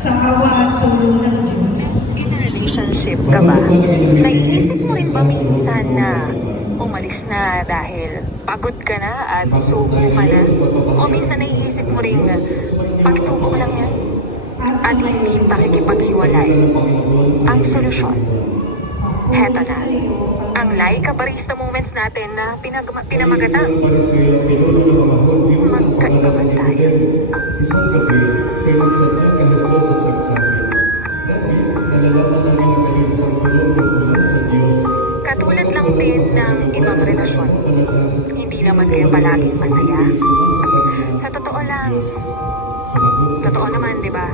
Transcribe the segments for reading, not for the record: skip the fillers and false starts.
sa awa at tulong ng Diyos. In a relationship ka ba? Naiisip mo rin ba minsan na umalis na dahil pagod ka na at suko ka na? O minsan naiisip mo rin pagsubok lang yan at hindi pakikipaghiwalay ang solusyon? Heto na, ang Laika Barista Moments natin na pinamagatang magkaiba man tayo. Isang gabi, sa'yo nagsadya ka na Diyos at nagsabi, Rabi, nalalaman namin na kayo isang tulong na mula sa Diyos. Katulad lang din ng ibang relasyon. Hindi naman kayo palaging masaya. Sa totoo lang, totoo naman, di ba?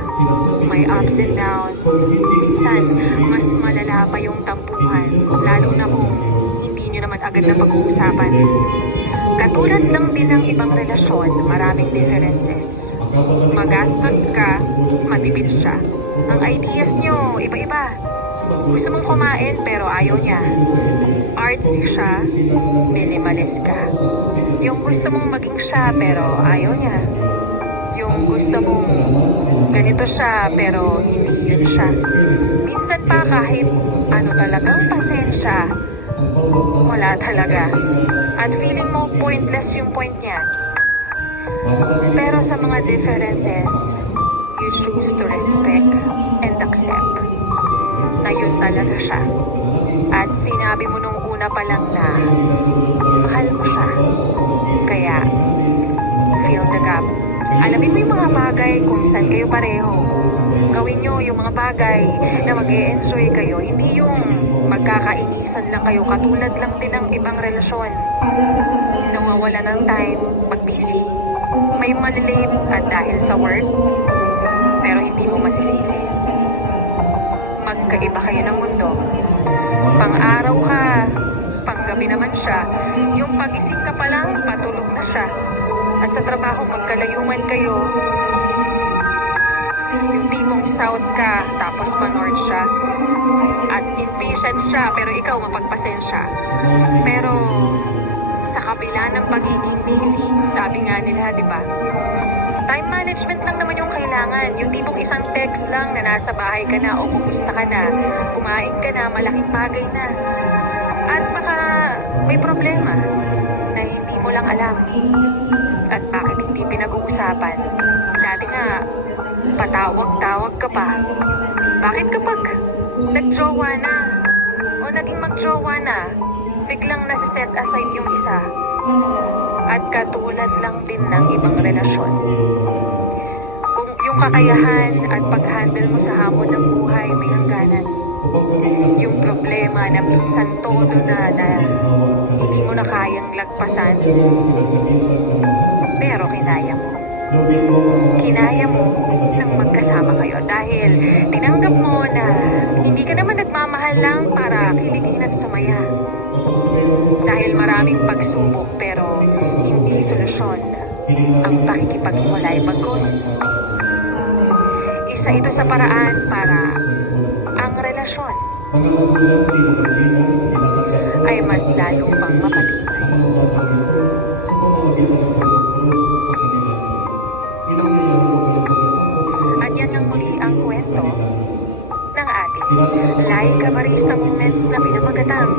May ups and downs. Minsan, mas malala pa yung tampuhan. Lalo na kung hindi nyo naman agad na pag-uusapan. Katulad lang din ng ibang relasyon, maraming differences. Magastos ka, matipid siya. Ang ideas nyo, iba-iba. Gusto mong kumain pero ayaw niya. Artsy siya, minimalist ka. Yung gusto mong maging siya pero ayaw niya. Yung gusto mong ganito siya pero hindi yun siya. Minsan pa kahit ano talagang pasensya, wala talaga. At feeling mo pointless yung point niya. Pero sa mga differences, you choose to respect and accept na yun talaga siya. At sinabi mo nung una pa lang na mahal mo siya. Kaya, fill the gap. Alamin mo yung mga bagay kung saan kayo pareho. Gawin nyo yung mga bagay na mag-e-enjoy kayo. Hindi yung magkakainisan lang kayo. Katulad lang din ng ibang relasyon. Nawawala ng time pag busy. May malilate at dahil sa work, pero hindi mo masisisi. Magkaiba kayo ng mundo. Pang-araw ka, pang-gabi naman siya. Yung pag-ising ka pa lang, patulog na siya. At sa trabaho, magkalayuman kayo. Yung tipong south ka, tapos pa-north siya. At impatient siya, pero ikaw mapagpasensya. Pero sa kabila ng pagiging busy, sabi nga nila, di ba? Time management lang naman yung kailangan. Yung tipong isang text lang na nasa bahay ka na o kumusta ka na, kumain ka na, malaking bagay na. At baka may problema na hindi mo lang alam. At bakit hindi pinag-uusapan? Dati nga, patawag-tawag ka pa. Bakit kapag nag-jowa na o naging mag-jowa na, biglang nasiset aside yung isa? At katulad lang din ng ibang relasyon. Kung yung kakayahan at pag-handle mo sa hamon ng buhay may hangganan. Yung problema na minsan todo na hindi mo na kayang lagpasan, pero kinaya mo. Kinaya mo nang magkasama kayo dahil tinanggap mo na hindi ka naman nagmamahal lang para kiligin at sumaya. Dahil maraming pagsubok pero hindi solusyon ang pakikipaghiwalay, bagkus isa ito sa paraan para ang relasyon ay mas lalo pang mapatibay. At yan ang muli ang kwento ng ating Laika Barista Moments na pinamagatang